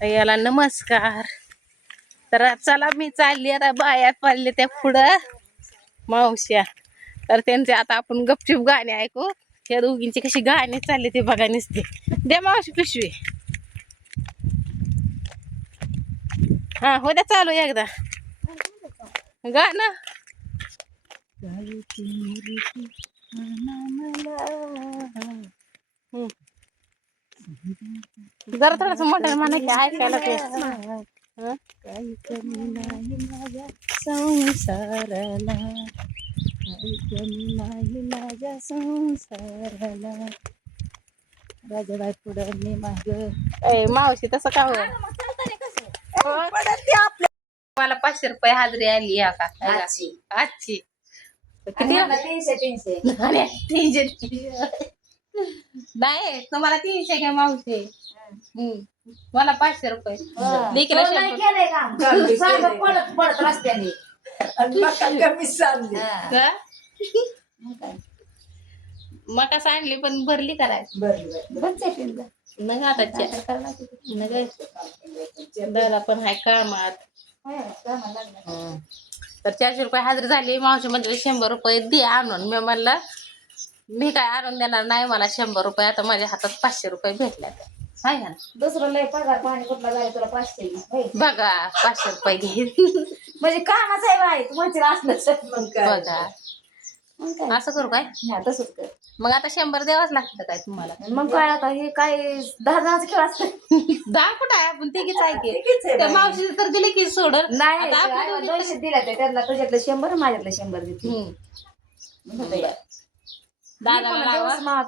याला नमस्कार. तर चला मी चालली आता बाया पडले त्या पुढं मावश्या. तर त्यांचे आता आपण गपचूप गाणे ऐकू. त्या दोघींची कशी गाणी चालली ते बघा नुसते. दे मावशी पिशवी. हा हो द्या चालू एकदा गाणं. जरा थोडस मोठं म्हणा की ऐकायला ते. काही कमी नाही माझ्या संसाराला, काही कमी नाही माझ्या संसाराला. राजाबाई पुढं मी माग. ए मावशी तसं का हो? मला 500 रुपये हाजरी आली या का आजची. किती? 300 नाही तुम्हाला 300 घ्या मावशी. मला 500 रुपये. लेकीला 100. मका सांडली पण भरली करायची. नाही आता दादा पण हाय कामात. तर 400 रुपये हाजरी झाली. मावशी म्हणजे 100 रुपये दे आणून. मी म्हणलं मी काय आणून देणार नाही, मला 100 रुपये. आता माझ्या हातात 500 रुपये भेटल्यात. हाय ना दुसरं लय पगार पाणी कुठला जाय तुला 500 बघा 500 रुपये घे. म्हणजे कामाच आहे बाई तू म्हणशील असलं मग काय बघा असं करू काय? तसंच कर. मग आता 100 द्यावाच लागतं काय तुम्हाला? मग काय आता हे काय 10 जणांचा खेळ असतं. 10 कुठं आहे? आपण तिघीच आहे की. त्या मावशी तर दिले की सोडून. नाही 200 दिला त्यांना, तुझ्यातलं 100 माझ्यातलं 100 देते. दादाला लावा,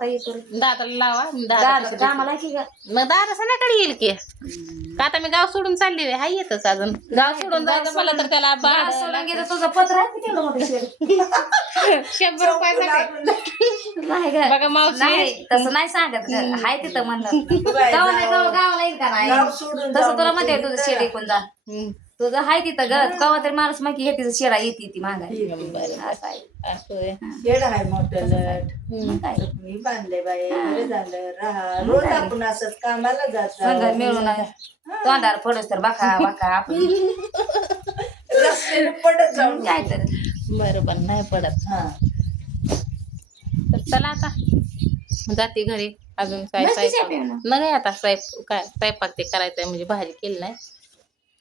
दादाला लावा. दादा कामाला की मग दादा संध्याकाळी येईल की. का आता मी गाव सोडून चालली हाय येतच अजून. गाव सोडून जायचं मला तर त्याला सोडून गेलं. तुझं पत्र आहे किती मोठं शेड 100 रुपयाचं नाही बघा मावशी. तसं नाही सांगत हाय तिथं म्हणलं गावाला येईल का नाही तसं तुला मध्ये तुझं शेड ऐकून जा. तुझं हाय तिथं ग कवा तरी माणूस मग हे तिचं शेडा येते ती मागायची. असं आहे शेड आहे मोठं लट मी बांधले बाई. बरं झालं राहा रोज आपण असंच कामाला जात मिळून तोंडावर पडस तर बाका बाका आपण रस्त्याने पडत जाऊन काय तर बरोबर नाही पडत. हा तर चला आता जाते घरी. अजून काय नाही आता स्वयंपाक ते करायचंय. म्हणजे भाजी केली नाही.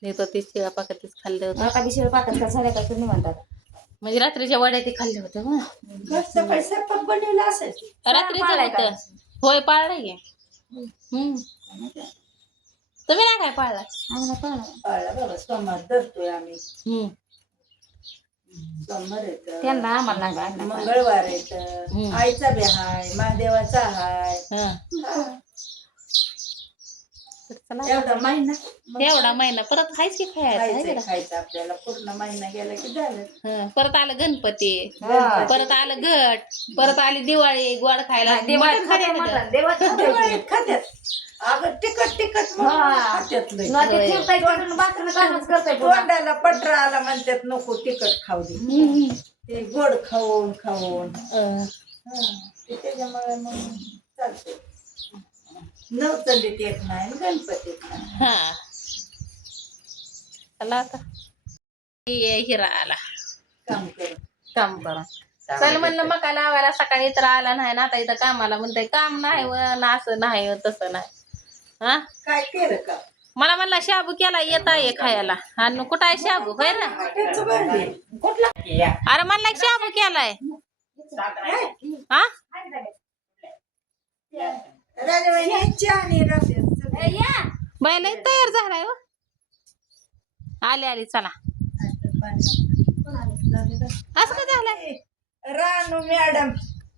नाही तर ते शिळा पाकातीच खाल्लं होतं. शिळ पाकच झाल्या का तुम्ही म्हणतात. म्हणजे रात्रीच्या वड्या ते खाल्ले होते. सकाळी स्वयंपाक बनवला असेल. रात्रीचं होय पाळलाय की. तुम्ही नाही काय पाळला? पाळला बाबा सोमवार धरतोय आम्ही. सोमवार येत, त्यांना आम्हाला मंगळवार येत, आईचा बी हाय, महादेवाचा हाय. एवढा महिना परत खायच की खायचं आपल्याला. पूर्ण महिना गेला की झालं. परत आलं गणपती, परत आलं घट, परत आली दिवाळी. गोड खायला दिवाळीत खात्यात. अगं तिखट तोंडाला पटरा आला म्हणतात नको तिखट खाऊ दे. ते गोड खाऊन त्याच्यामुळे मग चालते. नवचंदीत येत नाही गणपतीत नाही. हा चला आता हिरा आला काम करा. चल म्हणलं मका लावायला सकाळी तर आला नाही ना. आता इथं कामाला म्हणतंय काम नाही असं नाही तसं नाही. हा काय केलं का? मला म्हणला शाबू केला येत आहे खायला. आणि कुठं आहे शाबू होय ना? कुठला? अरे म्हणला शाबू केलाय. हा बायला तयार झालाय हो. आले चला. असं का झालंय रानू मॅडम?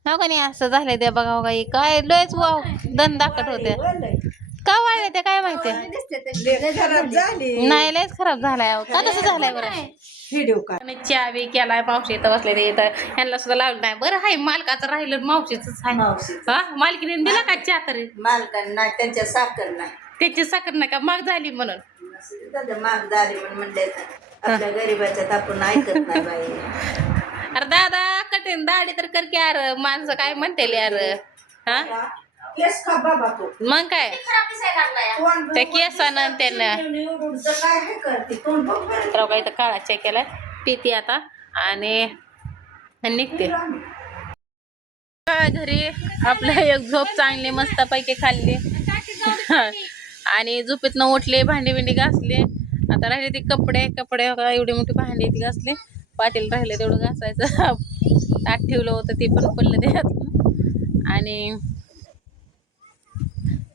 हो का नाही असं झालंय. ते बघा बघा काय लयच वाव दन दाखत होते. का वाळले ते काय माहिती नाही. लयच खराब झालाय. का तसं झालंय बरं? व्हिडिओ का चहा बी केलाय. मावशी इथं बसले ते इथं ह्यांना सुद्धा लावलं नाही. बरं हाय मालकाचं राहिलं मावशीच आहे. हा मालकीने दिला का चहा तरी? मालकांना त्यांच्या साखर नाही. त्याची साखर नाही का महाग झाली म्हणून. महाग झाली म्हणून म्हणले आपल्या गरीबाच्यात आपण ऐकत नाही बाई. अरे दादा कठीण दाढी तर कर की यार. माणसं काय म्हणते यार. हा केस खा बाबा तो मग काय खराब दिसायला लागलाय. तोंड त्या केसानं त्यानं एवढं काय हे करते तोंड बघ बरं. तर काही तर काळा चेक केलाय पिते आता आणि निघते घरी. आपलं एक झोप चांगली मस्तपैकी खाल्ली आणि झोपेतनं उठले, भांडी बिंडी घासले. आता राहिले ते कपडे बघा, एवढी मोठी भांडी ती घासली. पातेल राहिले तेवढं घासायचं. ताट ठेवलं होतं ते पण पडलं त्यात. आणि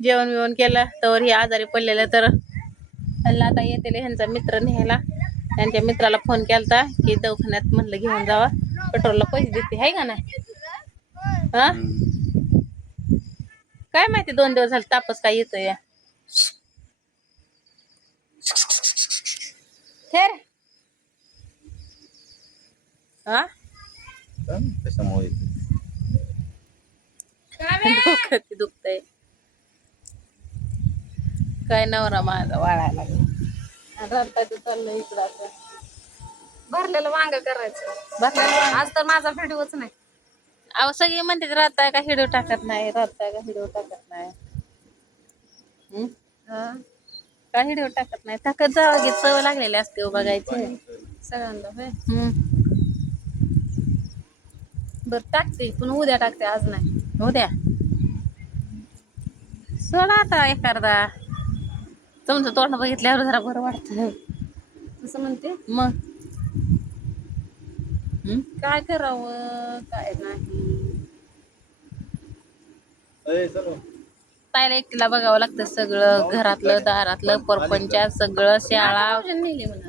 जेवण बिवण केलं तर हे आजारी पडलेलं तर त्यांना आता येते ह्यांचा मित्र न्यायला. त्यांच्या मित्राला फोन केलता की दवाखान्यात म्हणलं घेऊन जावा, पेट्रोलला पैसे देते आहे का नाही. हा काय माहिती 2 दिवस झाले तापच काय येतोय या. खेर हा कशामुळे डोकं ते दुखतंय. काय नवरा माझा वाळायला लागला. रडतायचं चाललंय इकडं असं. भरलेलं वांग करायचं. बसलेलं वांग. आज तर माझा व्हिडिओच नाही. अहो सगळे म्हणते राहताय का हिडो टाकत नाही, राहताय का हिडो टाकत नाही. हा. का हिडो टाकत नाही. टाकत जावं की सवय लागलेली असते हो बघायची. सगळ्यांना होय. हम्म. बरं टाकते पण उद्या टाकते, आज नाही. उद्या सोडा आता एखादा. तुमचं तोंड बघितल्यावर जरा बरं वाटतं. असं म्हणते. मग काय करावं काय नाही. ताईला एकटीला बघावं लागतं सगळं, घरातलं दारातलं परपंचात सगळं, शाळा. नेली म्हणा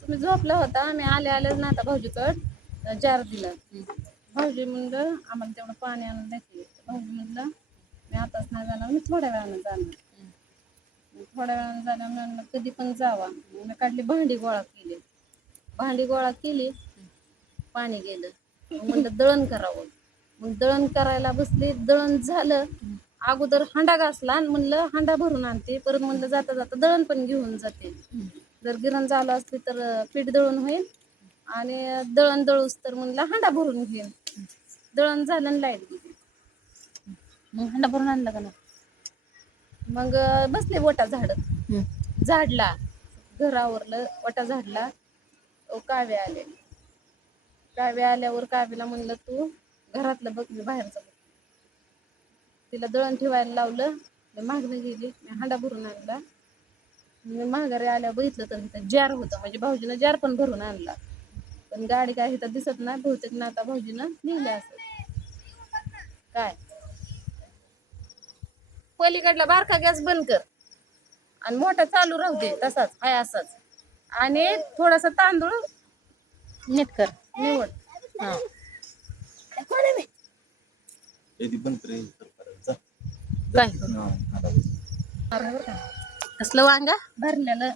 तुम्ही झोपला होता. आम्ही आलेच ना आता भाऊजीकड जार दिला. भाऊजी म्हणलं आम्हाला तेवढं पाणी आणून द्यायचे. भाऊजी म्हणलं मी आताच नाही जाणार, मी थोड्या वेळानं जाणार. थोड्या वेळानं जाणार म्हणलं कधी पण जावा. मी काढली भांडी गोळा केली, पाणी गेलं. म्हणलं दळण करावं. मग दळण करायला बसली, दळण झालं. अगोदर हांडा घासला आणि म्हणलं हांडा भरून आणते, परत म्हणलं जाता जाता दळण पण घेऊन जाते. जर गिरण झालं असते तर पीठ दळून होईल आणि दळण दळूस तर म्हणलं हांडा भरून घेईन. दळण झालं आणि लाईट गेली. मग हांडा भरून आणला का नाही. मग बसले वटा झाडत. झाडला घर आवरलं, वटा झाडला. काव्य आल्यावर काव्याला म्हणलं तू घरातलं बघ, मी बाहेरचं बघ. तिला दळण ठेवायला लावलं. मी मागणं गेली, मी हांडा भरून आणला. मी माघारी आल्यावर बघितलं तर इथं जार होतं, म्हणजे भाऊजीनं जार पण भरून आणला. पण गाडी काय इथं दिसत नाही. बहुतेक ना आता भाऊजीनं नेलं असं. काय पलीकडला बारका गॅस बंद कर आणि मोठा चालू राहू दे तसाच हाय असाच. आणि थोडासा तांदूळ नीट कर निवड. हा काय कसलं वांग भरलेलं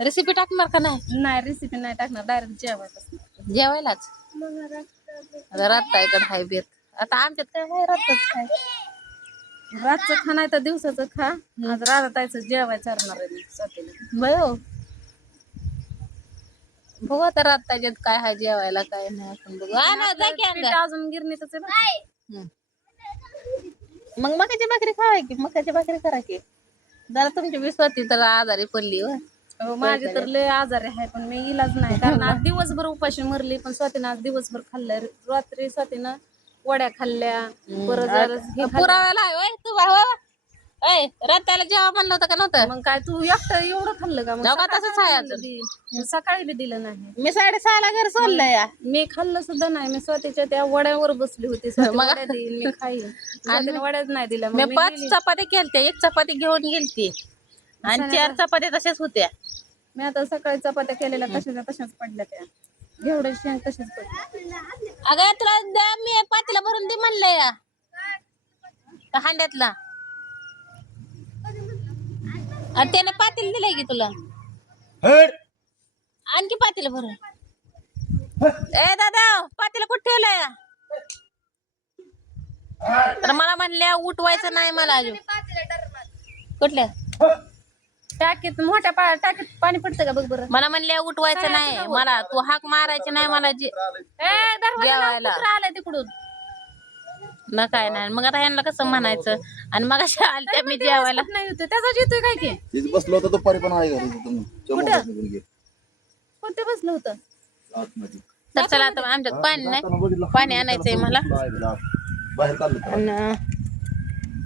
रेसिपी टाकणार का नाही. नाही, रेसिपी नाही टाकणार, डायरेक्ट जेवायचं. जेवायलाच आता रात्ता इकडं हाय बेत. आता आमच्यात काय हाय रातच काय. रातचं खा नाही तर दिवसाचं खा. आज राधाताईचं जेवायचं चालणार आहे स्वतःला. बयो बघू आता रात्ताच्यात काय हाय जेवायला काय नाही आपण बघू. ना जा की पीठ अंगा. अजून गिरणीतच आहे बरं. मग मकाची भाकरी खावाय की, मकाची भाकरी करा की. जरा तुमची विश्वासी तर आजारी पडली हो. हो, माझी तर लय आजारी आहे पण मी इलाज नाही. कारण आज दिवसभर उपाशी मरली, पण स्वातीनं आज दिवसभर खाल्लं. रात्री स्वातीनं वड्या खाल्ल्या, परत हे खाल्लं. पुराव्याला आहे होय तू रात्याला जेव्हा म्हणलं होतं का नव्हतं. मग काय तू एकटं एवढं खाल्लं का. मग जाऊ का सकाळी तसंच काय आहे म्हणलं दी? सकाळी बी दिलं नाही. मी 6:30ला घर सोडलं या. मी खाल्लं सुद्धा नाही. मी स्वतःच्या त्या वड्यावर बसली होती. स्वाती मग वड्या देईन मी खाईन. स्वातीनं वड्याच नाही दिल्या. मी मग 5 चपाती केलत्या, 1 चपाती घेऊन गेलती आणि 4 चपात्या तशाच होत्या. मी आता सकाळी चपात्या केलेल्या कशाच्या तशाच पडल्या, त्या घेवडे शेंग तशाच पडल्या. अगं तुला मी पातीला भरून दे म्हणलं या हांड्यातला. आणि त्याने पातील दिलंय की तुला. आणखी पातील भरून. ए दादा पातीला कुठे ठेवलंय. तर मला म्हणल्या उठवायचं नाही मला अजून. कुठल्या टाकीत मोठ्या टाकीत पाणी पडतं का बघ बरं. मला म्हणल्या उठवायचं नाही मला. तू हाक मारायची नाही मला जेवायला. आलाय तिकडून. मग काय नाही मग आता ह्यांना कसं म्हणायचं आणि मग अशा आल्या मी जेवायला नाही होतं त्याचाच येतोय काय की तिथे बसलो होतो दुपारी पण आहे घरी तुम्ही कोणते बसलं होतं तर चला आता आमच्यात पाणी नाही पाणी आणायचंय मला बाहेर काढलं आणि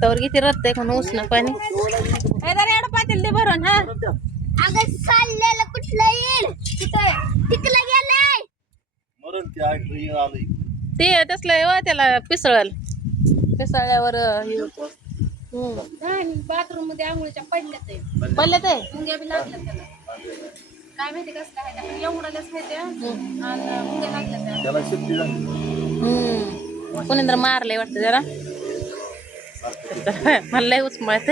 तर किती रद्द आहे म्हणून उष्ण पाणी एवढं पातील दे भरून हा अगं चाललेलं कुठलं येईल तिकडला गेलाय मरण ते आलंय ते तसलं त्याला पिसळल्यावर हे होतं बाथरूम मध्ये आंघोळीच्या पडल्यात पडलं ते मुंग्या बी लागल्या त्याला काय माहिती कसं काय आपण एवढ्यालाच माहिती आणि मुंग्या लागल्या त्या त्याला शक्ती कोणी तर मारलंय वाटतं जरा मला लय उचमळत